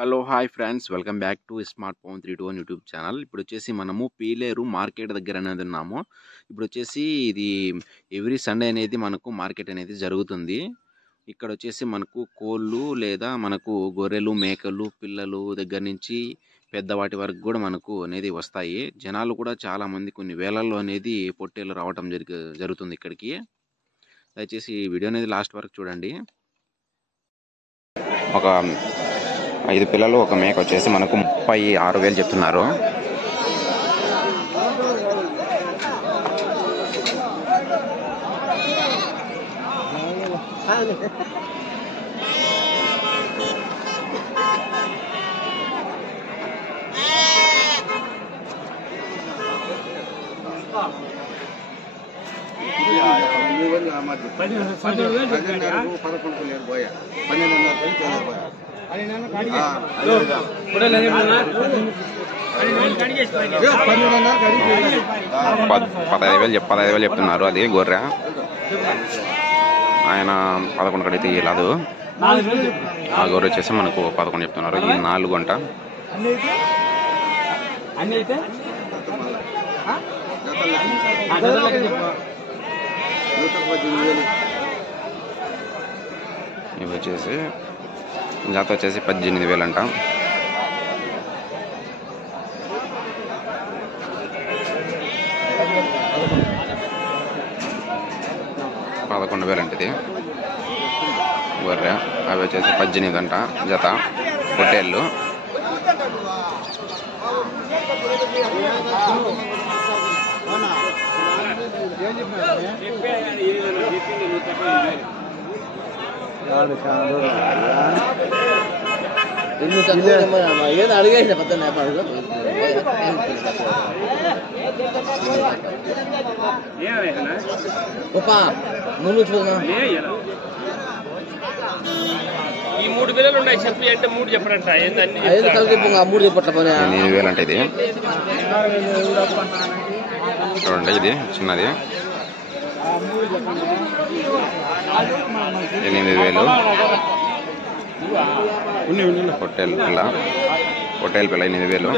Hello hi friends, welcome back to smart phone 321 YouTube channel. ఇప్పుడు వచ్చేసి మనము Pileru market దగ్గర అనేది ఉన్నాము. ఇప్పుడు వచ్చేసి ఇది ఎవ్రీ సండే అనేది మనకు మార్కెట్ అనేది జరుగుతుంది. ఇక్కడ వచ్చేసి మనకు కోళ్ళు లేదా మనకు గొర్రెలు, మేకలు, పిల్లలు దగ్గర నుంచి పెద్దవాటి వరకు కూడా మనకు అనేది వస్తాయి. జనాలు కూడా చాలామంది కొన్ని వేలల్లో అనేది పొట్టేలు రావటం జరుగుతుంది ఇక్కడికి. దయచేసి ఈ వీడియో అనేది లాస్ట్ వరకు చూడండి. ఒక 5 పిల్లలు ఒక మేక వచ్చేసి మనకు 36,000 చెప్తున్నారు. పదహైదు వేలు చెప్తున్నారు. అది గొర్రె. ఆయన 11 కడితే ఇలాదు. ఆ గొర్రె వచ్చేసి మనకు 11 చెప్తున్నారు. ఈ 4 గంట ఇవి వచ్చేసి జాత వచ్చేసి 18,000 అంట. ఇది గొర్రె. అవి వచ్చేసి 18 అంట జత. పొట్టేళ్ళు అడిగేసిన ఈ 3 పిల్లలు ఉన్నాయి. చెప్పి అంటే 3 చెప్పడంట. 3 చెప్పట్ల 8,000 అంటే ఇది. చూడండి, ఇది చిన్నది 8,000. పొట్టేలు పిల్ల 8,000.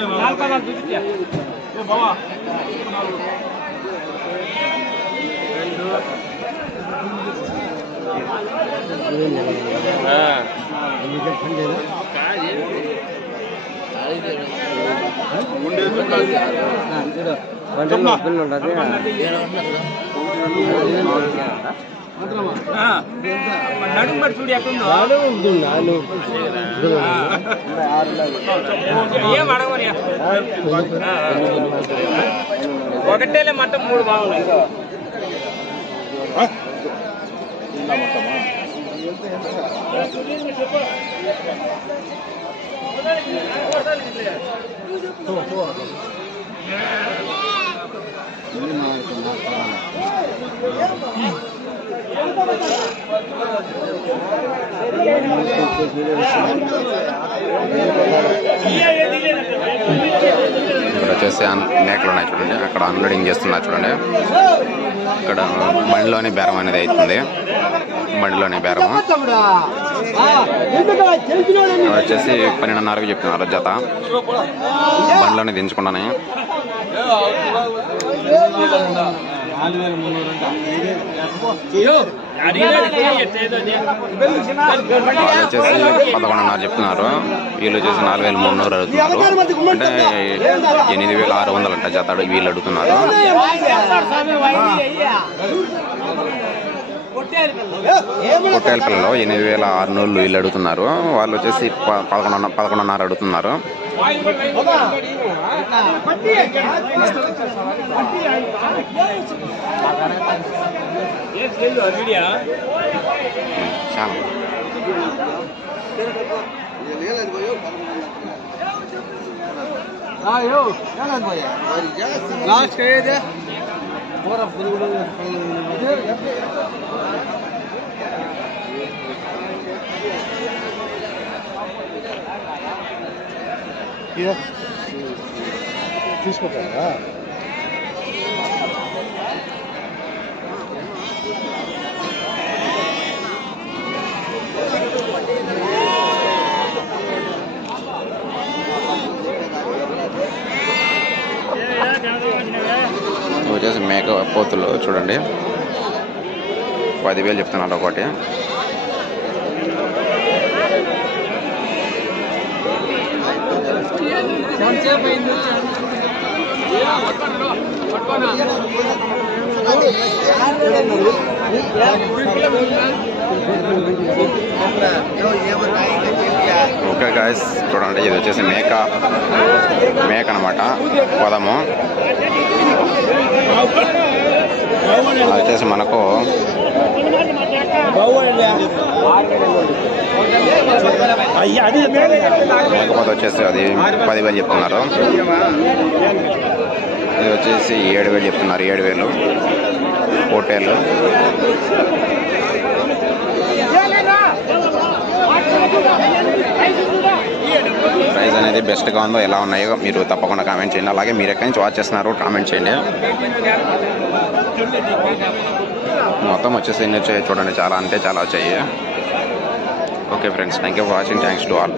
ఒకటేలే మొత్తం 3 బాగున్నాయి. ఇక్కడ వచ్చేసి మేకలు ఉన్నాయి చూడండి. అక్కడ అన్లోడింగ్ చేస్తున్నారు చూడండి. ఇక్కడ బండిలోనే బేరం అనేది అవుతుంది. బండిలోనే బేరము వచ్చేసి 12,500 చెప్తున్నారు జత. బండిలోనే దించుకుంటానే. వాళ్ళు వచ్చేసి 11,500 చెప్తున్నారు. వీళ్ళు వచ్చేసి 4,300 అడుగుతున్నారు. అంటే 8,600 అంట జత వీళ్ళు అడుగుతున్నారు. పొట్టేల పిల్లలు 8,600 వీళ్ళు అడుగుతున్నారు. వాళ్ళు వచ్చేసి 11,500 అడుగుతున్నారు. తీసుకుంటారా? వచ్చేసి మేక పోతులు చూడండి 10,000 చెప్తున్నారు ఒకటి. ఓకే గాయస్ చూడండి, ఇది వచ్చేసి మేక అనమాట. పొదము అది వచ్చేసి మనకు మేకపోత వచ్చేసి అది 10,000 చెప్తున్నారు. ఇది వచ్చేసి 7,000 చెప్తున్నారు. 7,000 పోటేలు. ప్రైస్ అనేది బెస్ట్గా ఉందో ఎలా ఉన్నాయో మీరు తప్పకుండా కామెంట్ చేయండి. అలాగే మీరు ఎక్కడి నుంచి వాచ్ చేస్తున్నారో కామెంట్ చేయండి. మొత్తం వచ్చేసి ఎన్ని వచ్చాయి చూడండి, చాలా అంటే చాలా వచ్చాయి. Okay friends, thank you for watching. Thanks to all.